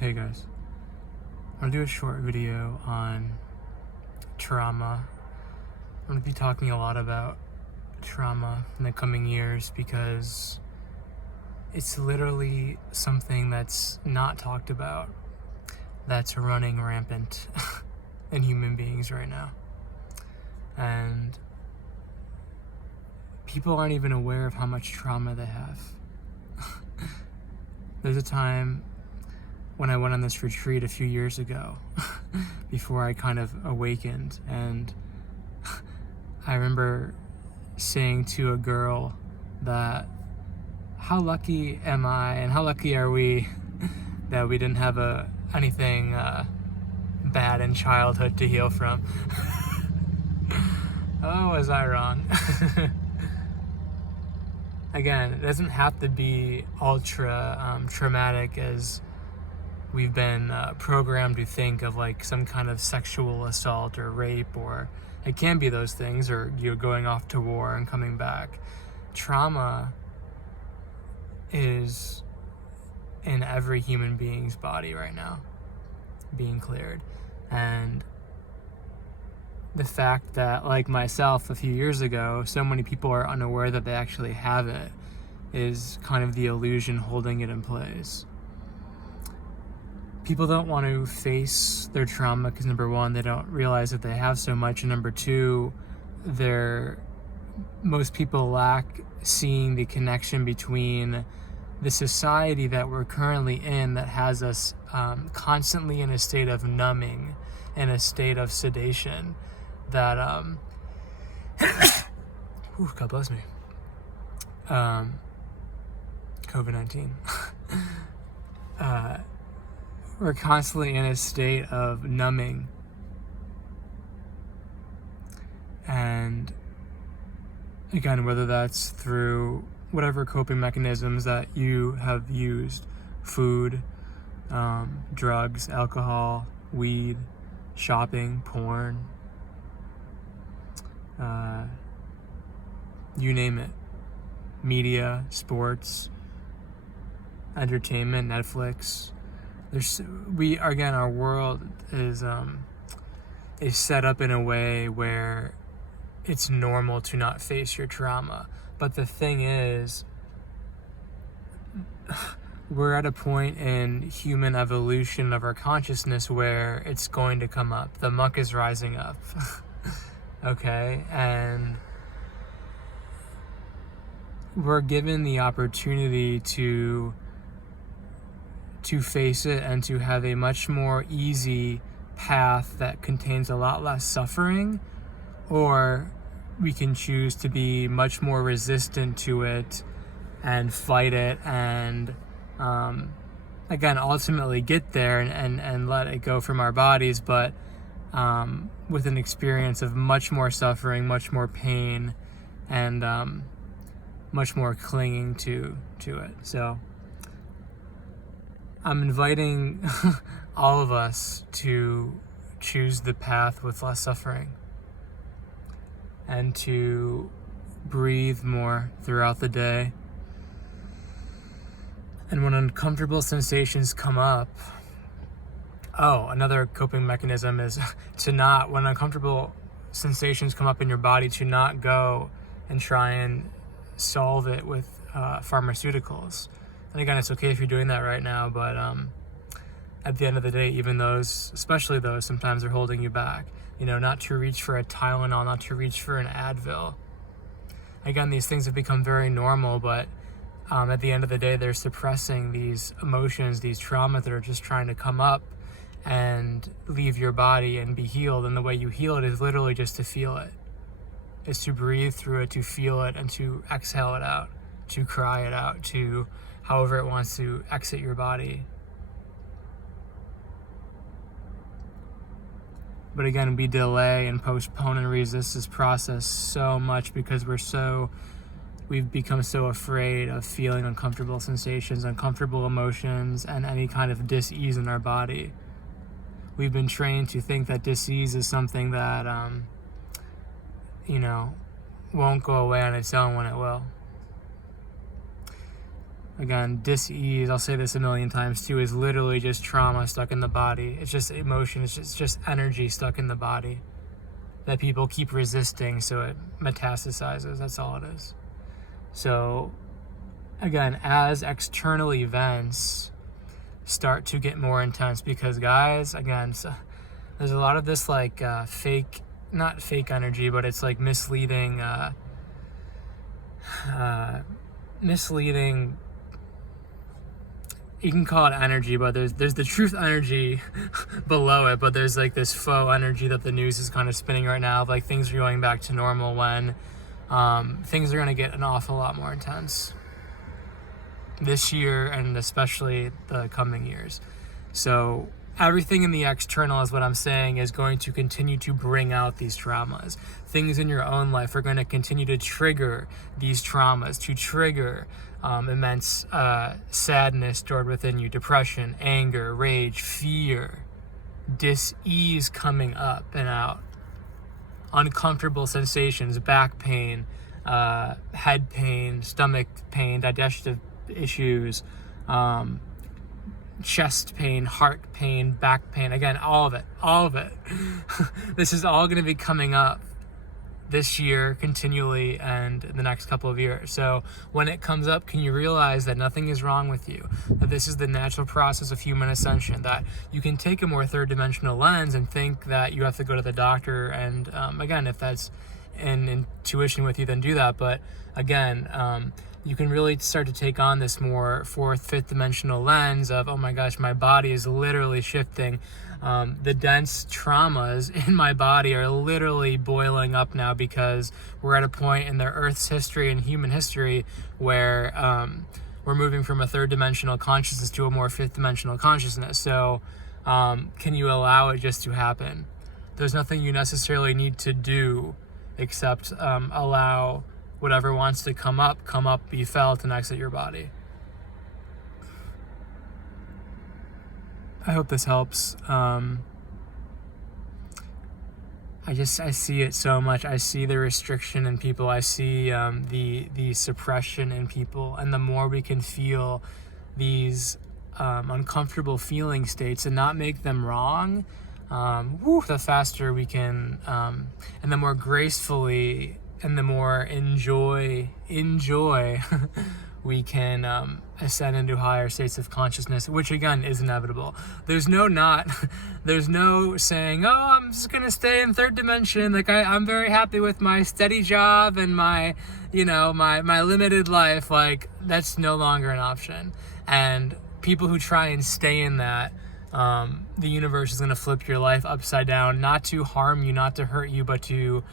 Hey guys, I want to do a short video on trauma. I'm going to be talking a lot about trauma in the coming years because it's literally something that's not talked about, that's running rampant in human beings right now. And people aren't even aware of how much trauma they have. There's a time when I went on this retreat a few years ago, before I kind of awakened, and I remember saying to a girl that, how lucky am I and how lucky are we that we didn't have anything bad in childhood to heal from. Oh, was I wrong? Again, it doesn't have to be ultra traumatic as we've been programmed to think of, like some kind of sexual assault or rape, or it can be those things, or you're going off to war and coming back. Trauma is in every human being's body right now, being cleared. And the fact that, like myself a few years ago, so many people are unaware that they actually have it is kind of the illusion holding it in place. People don't want to face their trauma because, number one, they don't realize that they have so much, and number two, most people lack seeing the connection between the society that we're currently in, that has us constantly in a state of numbing, in a state of sedation, that God bless me, COVID-19. We're constantly in a state of numbing, and again, whether that's through whatever coping mechanisms that you have used, food, drugs, alcohol, weed, shopping, porn, you name it, media, sports, entertainment, Netflix. Our world is set up in a way where it's normal to not face your trauma. But the thing is, we're at a point in human evolution of our consciousness where it's going to come up. The muck is rising up. Okay? And we're given the opportunity to face it and to have a much more easy path that contains a lot less suffering, or we can choose to be much more resistant to it and fight it, and again, ultimately get there and let it go from our bodies, but with an experience of much more suffering, much more pain, and much more clinging to it. So I'm inviting all of us to choose the path with less suffering and to breathe more throughout the day. And when uncomfortable sensations come up, another coping mechanism is when uncomfortable sensations come up in your body, to not go and try and solve it with pharmaceuticals. And again, it's okay if you're doing that right now, but at the end of the day, even those, especially those, sometimes are holding you back. Not to reach for a Tylenol, not to reach for an Advil. Again, these things have become very normal, but at the end of the day, they're suppressing these emotions, these trauma that are just trying to come up and leave your body and be healed. And the way you heal it is literally just to feel it. It's to breathe through it, to feel it, and to exhale it out, to cry it out, to however it wants to exit your body. But again, we delay and postpone and resist this process so much because we've become so afraid of feeling uncomfortable sensations, uncomfortable emotions, and any kind of dis-ease in our body. We've been trained to think that dis-ease is something that, won't go away on its own when it will. Again, dis-ease, I'll say this a million times too, is literally just trauma stuck in the body. It's just emotion, it's just energy stuck in the body that people keep resisting, so it metastasizes. That's all it is. So again, as external events start to get more intense, because guys, again, so there's a lot of this like fake, not fake energy, but it's like misleading you can call it energy, but there's the truth energy below it, but there's like this faux energy that the news is kind of spinning right now of like things are going back to normal, when things are going to get an awful lot more intense this year and especially the coming years. So everything in the external, is what I'm saying, is going to continue to bring out these traumas. Things in your own life are going to continue to trigger these traumas, to trigger immense sadness stored within you, depression, anger, rage, fear, dis-ease coming up and out, uncomfortable sensations, back pain, head pain, stomach pain, digestive issues, chest pain, heart pain, back pain. Again, all of it. This is all going to be coming up this year continually and the next couple of years. So when it comes up, can you realize that nothing is wrong with you, that this is the natural process of human ascension, that you can take a more third dimensional lens and think that you have to go to the doctor, and again, if that's in intuition with you, then do that. But again, you can really start to take on this more fourth, fifth dimensional lens of, oh my gosh, my body is literally shifting. The dense traumas in my body are literally boiling up now, because we're at a point in the Earth's history and human history where we're moving from a third dimensional consciousness to a more fifth dimensional consciousness. So can you allow it just to happen? There's nothing you necessarily need to do except allow whatever wants to come up, be felt, and exit your body. I hope this helps. I see it so much. I see the restriction in people. I see the suppression in people. And the more we can feel these uncomfortable feeling states and not make them wrong, the faster we can, and the more gracefully and the more enjoy we can ascend into higher states of consciousness, which again is inevitable. There's no saying, oh, I'm just gonna stay in third dimension, like I'm very happy with my steady job and my limited life. Like, that's no longer an option. And people who try and stay in that, the universe is gonna flip your life upside down, not to harm you, not to hurt you, but to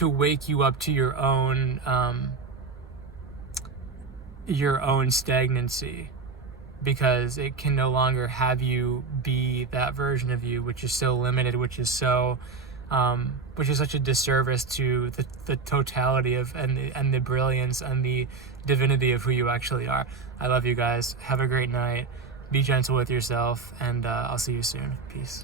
wake you up to your own stagnancy, because it can no longer have you be that version of you, which is so limited, which is such a disservice to the totality of and the brilliance and the divinity of who you actually are. I love you guys. Have a great night. Be gentle with yourself, and I'll see you soon. Peace.